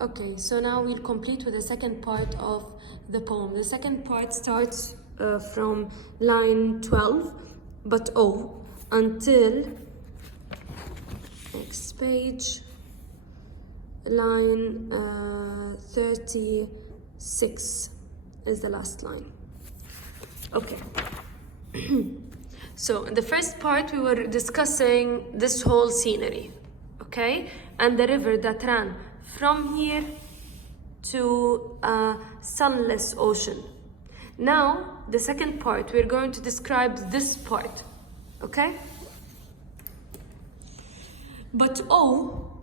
Okay, so now we'll complete with the second part of the poem. The second part starts from line 12, but O, until next page, line 36 is the last line. Okay. So in the first part we were discussing this whole scenery, okay, and the river that ran from here to a sunless ocean. Now the second part we're going to describe this part, okay? But oh,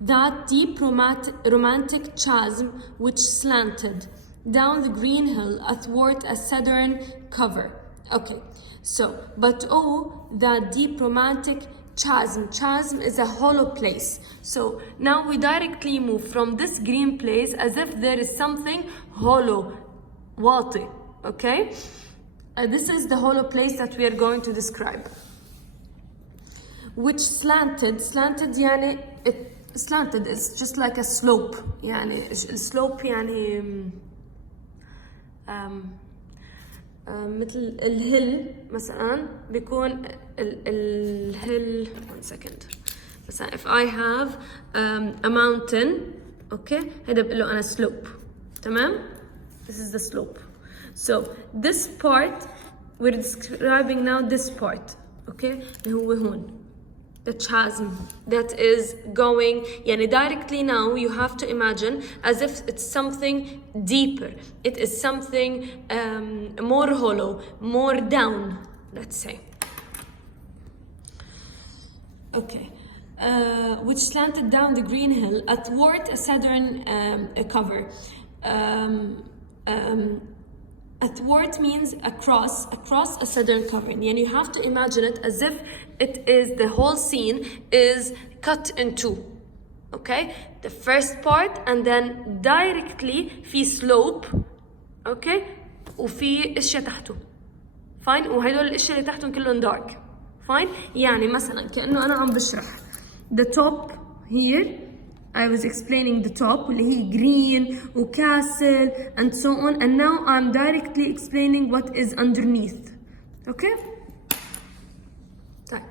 that deep romantic chasm which slanted down the green hill athwart a southern cover. Okay, so, but oh, that deep romantic chasm. Chasm is a hollow place. So now we directly move from this green place as if there is something hollow, wati, okay? This is the hollow place that we are going to describe. Which slanted يعني slanted is just like a slope, يعني slope يعني مثل الهيل مثلا بيكون الهيل one second مثلا if I have a mountain, okay, هذا بقول له أنا slope, تمام? This is the slope. So this part we're describing now, this part, okay, اللي هو هون, the chasm that is going, يعني directly now you have to imagine as if it's something deeper. It is something more hollow, more down, let's say. Okay. Which slanted down the green hill athwart a southern cover. Athwart means across a southern cover. And you have to imagine it as if it is, the whole scene is cut in two. Okay? The first part and then directly في slope. Okay? وفي اشياء تحته. Fine? وهدول الاشياء اللي تحتهم كلهم dark. Fine? يعني مثلا كأنه أنا عم بشرح. The top here, I was explaining the top اللي هي green وcastle and so on, and now I'm directly explaining what is underneath. Okay? طيب.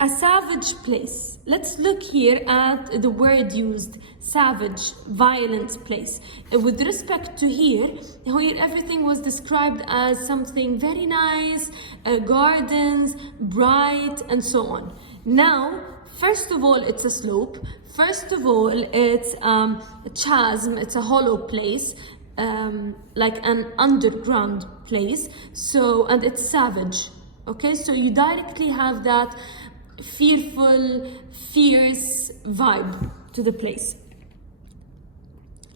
A savage place. Let's look here at the word used, savage, violent place. With respect to here everything was described as something very nice, gardens, bright, and so on. Now, first of all, it's a slope. First of all, it's a chasm, it's a hollow place, like an underground place. So, and it's savage. Okay, so you directly have that fearful, fierce vibe to the place.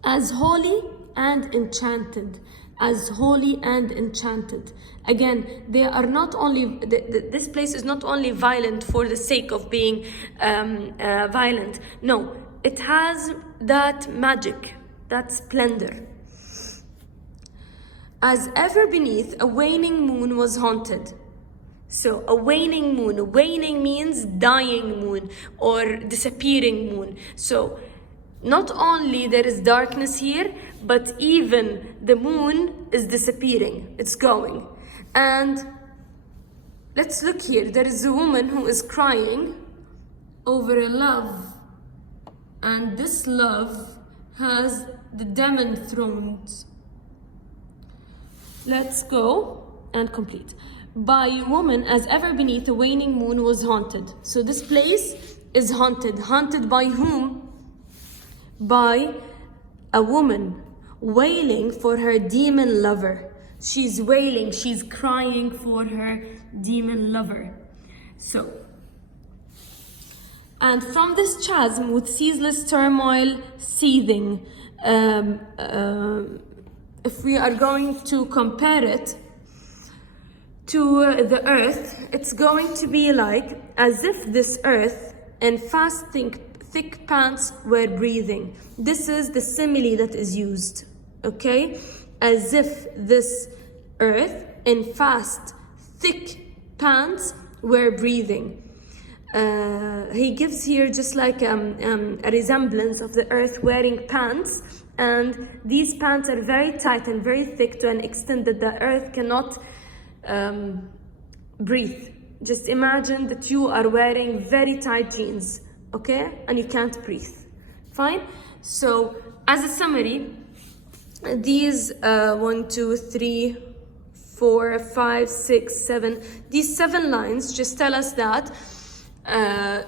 As holy and enchanted. As holy and enchanted. Again, they are not only, this place is not only violent for the sake of being violent. No, it has that magic, that splendor. As ever beneath a waning moon was haunted. So a waning moon, waning means dying moon or disappearing moon. So not only there is darkness here, but even the moon is disappearing, it's going. And let's look here, there is a woman who is crying over a love. And this love has the demon thrones. Let's go and complete. By a woman as ever beneath a waning moon was haunted. So this place is haunted. Haunted by whom? By a woman wailing for her demon lover. She's wailing, she's crying for her demon lover. So, and from this chasm with ceaseless turmoil seething, if we are going to compare it to the earth, it's going to be like as if this earth and fast thick pants were breathing. This is the simile that is used, okay? As if this earth in fast thick pants were breathing. he gives here just like a resemblance of the earth wearing pants, and these pants are very tight and very thick to an extent that the earth cannot breathe. Just imagine that you are wearing very tight jeans, okay, and you can't breathe. Fine. So as a summary, these 1, 2, 3, 4, 5, 6, 7, these 7 lines just tell us that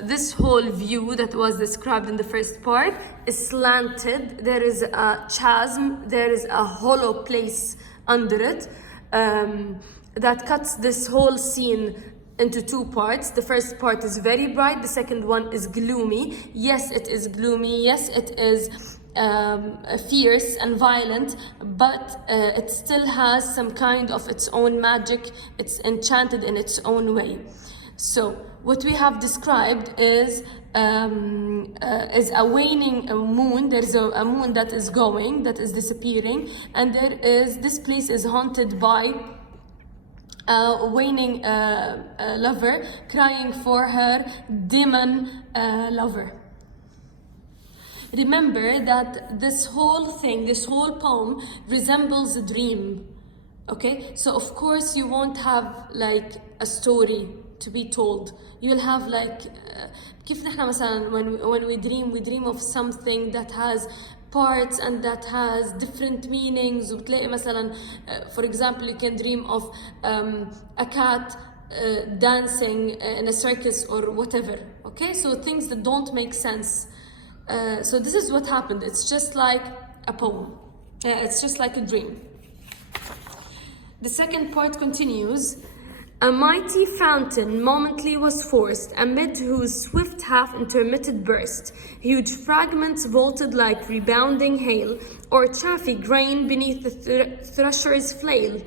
this whole view that was described in the first part is slanted. There is a chasm, there is a hollow place under it that cuts this whole scene into 2 parts. The first part is very bright, the second one is gloomy. Yes, it is gloomy, yes, it is fierce and violent, but it still has some kind of its own magic. It's enchanted in its own way. So what we have described is a waning moon. There's a moon that is going, that is disappearing, and this place is haunted by a waning lover crying for her demon lover. Remember that this whole thing, this whole poem resembles a dream, okay? So of course you won't have like a story to be told. You'll have like كيف نحن مثلا when we dream of something that has parts and that has different meanings. وبتلاقي مثلا for example you can dream of a cat dancing in a circus or whatever, okay? So things that don't make sense. So this is what happened. It's just like a poem. It's just like a dream. The second part continues. A mighty fountain momently was forced, amid whose swift half-intermitted burst, huge fragments vaulted like rebounding hail, or chaffy grain beneath the thresher's flail.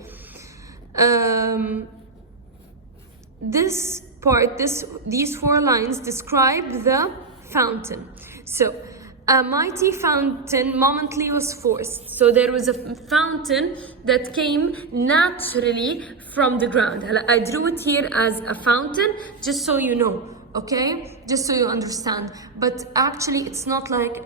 These 4 lines describe the fountain. So, a mighty fountain momently was forced. So there was a fountain that came naturally from the ground. I drew it here as a fountain just so you know, okay? Just so you understand. But actually it's not like